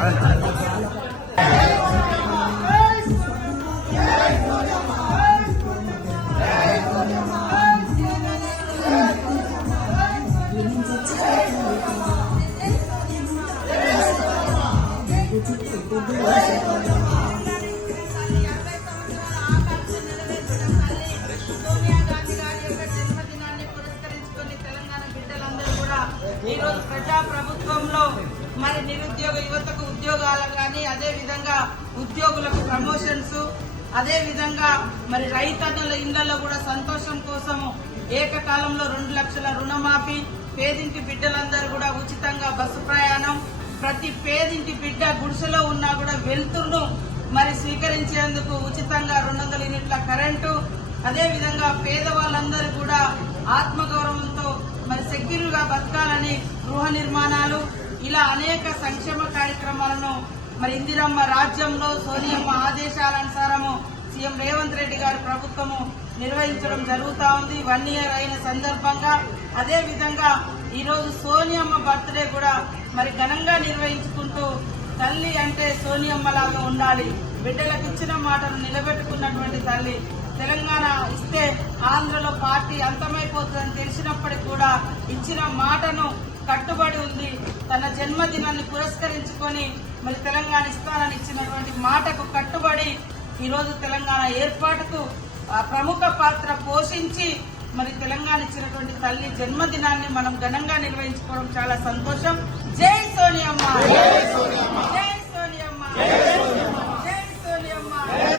ఈ రోజు ప్రజా ప్రభుత్వంలో మరి నిరుద్యోగ యువతకు ఉద్యోగాలు కానీ, అదే విధంగా ఉద్యోగులకు ప్రమోషన్స్, అదే విధంగా మరి రైతన్నుల ఇళ్లలో కూడా సంతోషం కోసము ఏకకాలంలో 2 లక్షల రుణమాఫీ, పేదింటి బిడ్డలందరూ కూడా ఉచితంగా బస్సు ప్రయాణం, ప్రతి పేదింటి బిడ్డ గుడిసెలో ఉన్నా కూడా వెలుతురును మరి స్వీకరించేందుకు ఉచితంగా 200 యూనిట్ల కరెంటు, అదే విధంగా పేదవాళ్ళందరూ కూడా ఆత్మగౌరవంతో మరి సెక్యూర్గా బతకాలని గృహ నిర్మాణాలు, ఇలా అనేక సంక్షేమ కార్యక్రమాలను మరి ఇందిరమ్మ రాజ్యంలో సోనియమ్మ ఆదేశాలనుసారము సీఎం రేవంత్ రెడ్డి గారి ప్రభుత్వము నిర్వహించడం జరుగుతూ ఉంది. 1 ఇయర్ అయిన సందర్భంగా అదే విధంగా ఈరోజు సోనియమ్మ బర్త్డే కూడా మరి ఘనంగా నిర్వహించుకుంటూ, తల్లి అంటే సోనియమ్మలాగా ఉండాలి, బిడ్డలకు ఇచ్చిన మాటను నిలబెట్టుకున్నటువంటి తల్లి, తెలంగాణ ఇస్తే ఆంధ్రలో పార్టీ అంతమైపోతుందని తెలిసినప్పటికీ కూడా ఇచ్చిన మాటను కట్టుబడి ఉంది. తన జన్మదినాన్ని పురస్కరించుకొని మరి తెలంగాణ ఇస్తానని ఇచ్చినటువంటి మాటకు కట్టుబడి ఈరోజు తెలంగాణ ఏర్పాటుకు ప్రముఖ పాత్ర పోషించి మరి తెలంగాణ ఇచ్చినటువంటి తల్లి జన్మదినాన్ని మనం ఘనంగా నిర్వహించుకోవడం చాలా సంతోషం. జై సోనియమ్మ, జై సోనియమ్మ.